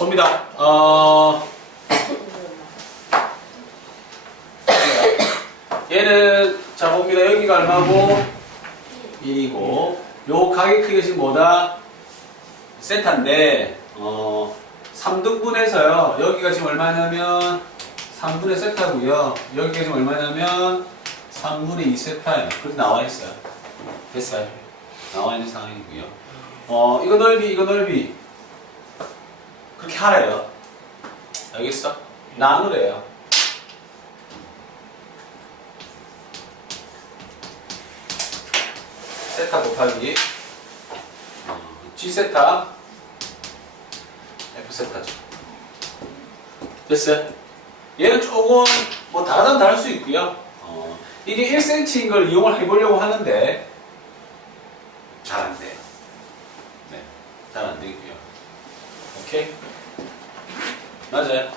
봅니다. 어, 얘는 자 봅니다. 여기가 얼마고 1이고 요 가격 크기가 지금 뭐다? 세타인데 어 3등분해서요. 여기가 지금 얼마냐면 3분의 세타고요. 여기가 지금 얼마냐면 3분의 2 세타예요. 그렇게 나와 있어요. 됐어요. 나와 있는 상황이고요. 어 이거 넓이 이거 넓이 그렇게 하래요. 알겠어? 나누래요. 세타 곱하기 어, G 세타 F 세타죠. 됐어요? 얘는 조금 뭐 다르다면 다를 수 있고요. 어, 이게 1cm인 걸 이용을 해보려고 하는데 잘 안 돼요. 네, 잘 안 되고요. 오케이? 맞아요.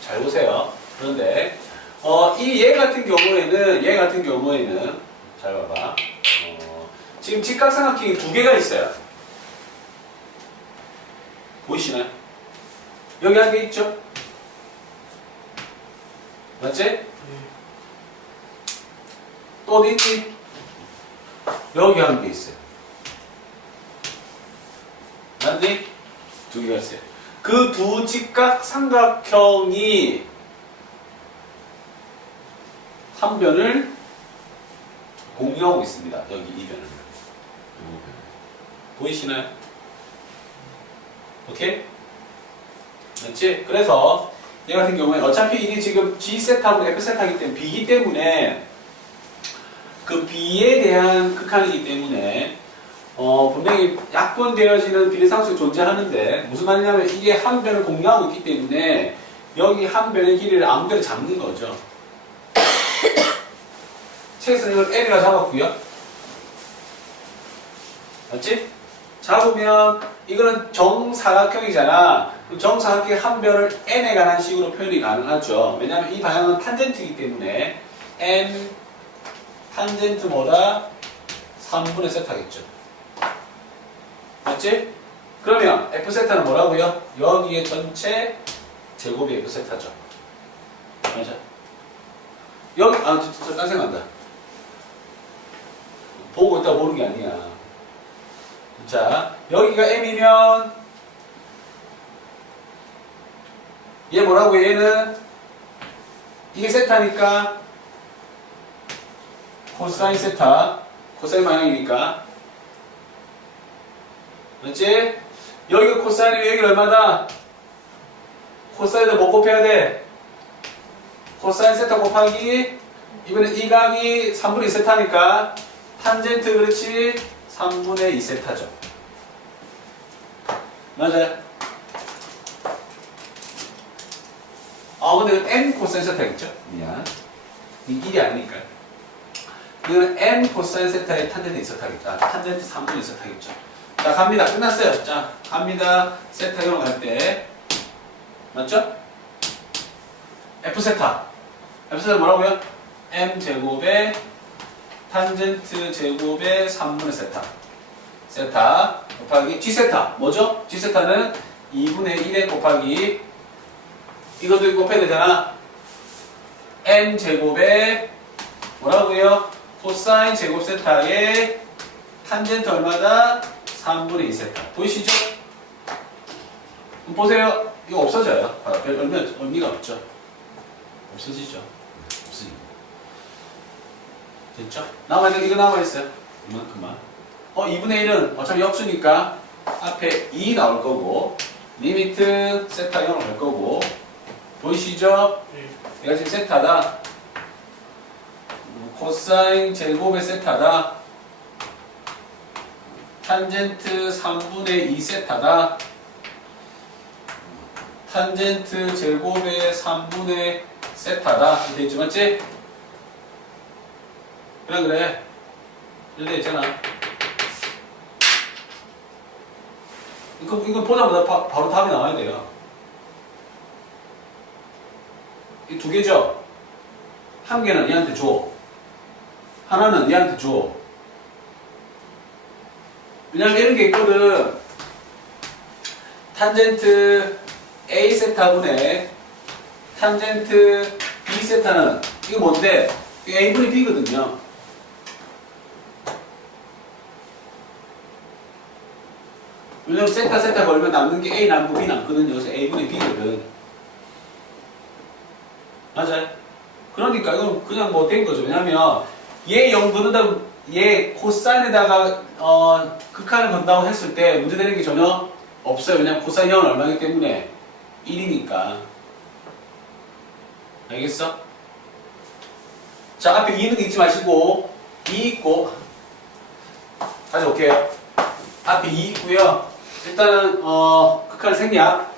잘 보세요. 그런데 어, 이 얘 같은 경우에는 얘 같은 경우에는 잘 봐봐. 어, 지금 직각삼각형이 두 개가 있어요. 보이시나요? 여기 한 개 있죠? 맞지? 또 어디 있지? 여기 한 개 있어요. 맞니? 두 개가 있어요. 그 두 직각 삼각형이 한 변을 공유하고 있습니다. 여기 이 변을. 보이시나요? 오케이? 맞지? 그래서 얘 같은 경우에 어차피 이게 지금 G 세타하고 F 세타이기 때문에 B이기 때문에 그 B에 대한 극한이기 때문에 어, 분명히 약분되어지는 비례상수가 존재하는데 무슨 말이냐면 이게 한 변을 공유하고 있기 때문에 여기 한 변의 길이를 아무데나 잡는 거죠. 책에서는 이걸 L이라 잡았고요. 맞지? 잡으면 이거는 정사각형이잖아. 정사각형의 한 변을 n에 관한 식으로 표현이 가능하죠. 왜냐하면 이 방향은 탄젠트이기 때문에 n 탄젠트 뭐다? 3분의 세타겠죠. 맞지? 그러면 f 세타는 뭐라고요? 여기에 전체 제곱이 f 세타죠. 맞아. 여기 아, 저, 저, 딴 생각난다. 보고 있다 보는 게 아니야. 자, 여기가 m이면 얘 뭐라고 해? 얘는 이게 세타니까 코사인 세타 코사인 방향이니까 맞지? 여기가 코사인이면 여기 얼마다? 코사인을 뭐 곱해야 돼? 코사인 세타 곱하기 이번에 이 각이 3분의 2 세타니까 탄젠트 그렇지 3분의 2 세타죠. 맞아요. 아, 근데 n 코사인 세타겠죠? 미안. 이 1이 아니니까. 이거는 n 코사인 세타의 탄젠트 2 세타겠죠. 아, 탄젠트 3분의 2 세타겠죠. 자, 갑니다. 끝났어요. 자, 갑니다. 세타 이런 거할 때. 맞죠? f 세타. f 세타 뭐라고요? m 제곱에 탄젠트 제곱의 3분의 세타. 세타 곱하기 g 세타. 뭐죠? g 세타는 2분의 1에 곱하기 이것도 곱해야 되잖아. n 제곱에 뭐라고요? 코사인 제곱 세타의 탄젠트 얼마다? 3분의 2 세타. 보이시죠? 그럼 보세요. 이거 없어져요. 아, 별 의미, 의미가 없죠. 없어지죠. 없으니까. 됐죠? 남아있는 이거 남아있어요. 이만큼만. 어, 2분의 1은 어차피 역수니까 앞에 2 나올 거고, 리미트 세타 0을 할 거고, 보이시죠? 얘가 지금 세타다. 코사인 제곱의 세타다. 탄젠트 3분의 2 세타다. 탄젠트 제곱의 3분의 세타다. 이렇게 있지, 맞지? 그래, 그래. 이렇게 있잖아. 이거, 이거 보자마자 바, 바로 답이 나와야 돼요. 이 두 개죠? 한 개는 얘한테 줘. 하나는 얘한테 줘. 왜냐면 이런 게 있거든. 탄젠트 A 세타분의 탄젠트 B 세타는 이거 뭔데? A분의 B거든요. 왜냐면 세타 세타 걸면 남는 게 A 남고 B 남거든요. 그래서 A분의 B거든. 맞아요? 그러니까 이건 그냥 뭐 된 거죠. 왜냐면 얘0 넣는다고 얘 코사인에다가 어, 극한을 건다고 했을 때 문제되는 게 전혀 없어요. 왜냐면 코사인 0은 얼마이기 때문에 1이니까. 알겠어? 자, 앞에 2는 잊지 마시고 2 있고 다시 올게요. 앞에 2 있고요. 일단은 어, 극한을 생략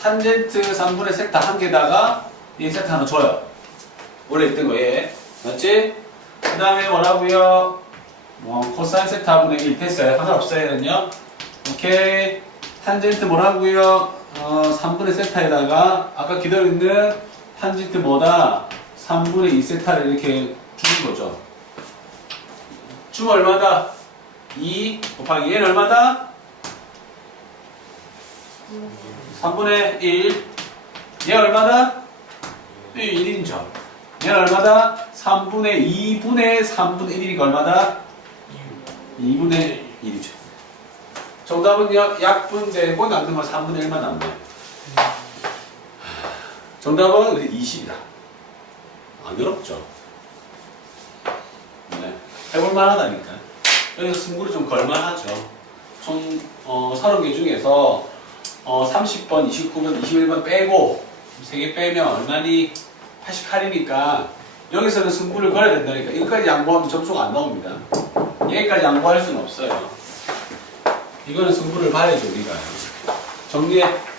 탄젠트 3분의 세타 한 개다가 이 세타 하나 줘요. 원래 있던 거 얘. 맞지? 그 다음에 뭐라고요? 뭐 코사인 세타 분의 1 됐어요. 상관없어요 얘는요. 오케이. 탄젠트 뭐라고요? 어, 3분의 세타에다가 아까 기다리는 탄젠트 뭐다? 3분의 2 세타를 이렇게 주는 거죠. 주면 얼마다? 2 곱하기 얘는 얼마다? 3분의 1. 얘 얼마다? 1인죠. 얘는 얼마다? 3분의 2분의 3분의 1이니까 얼마다? 2분의 1이죠. 정답은요, 약분되고 남는 건 3분의 1만 남네. 정답은 20이다. 안 어렵죠? 네. 해볼만 하다니까. 여기서 승부를 좀 걸만하죠. 총, 어, 30개 중에서, 어, 30번, 29번, 21번 빼고, 3개 빼면 얼마니? 88이니까, 여기서는 승부를 걸어야 된다니까. 여기까지 양보하면 점수가 안 나옵니다. 여기까지 양보할 수는 없어요. 이거는 승부를 봐야죠, 우리가. 정리해.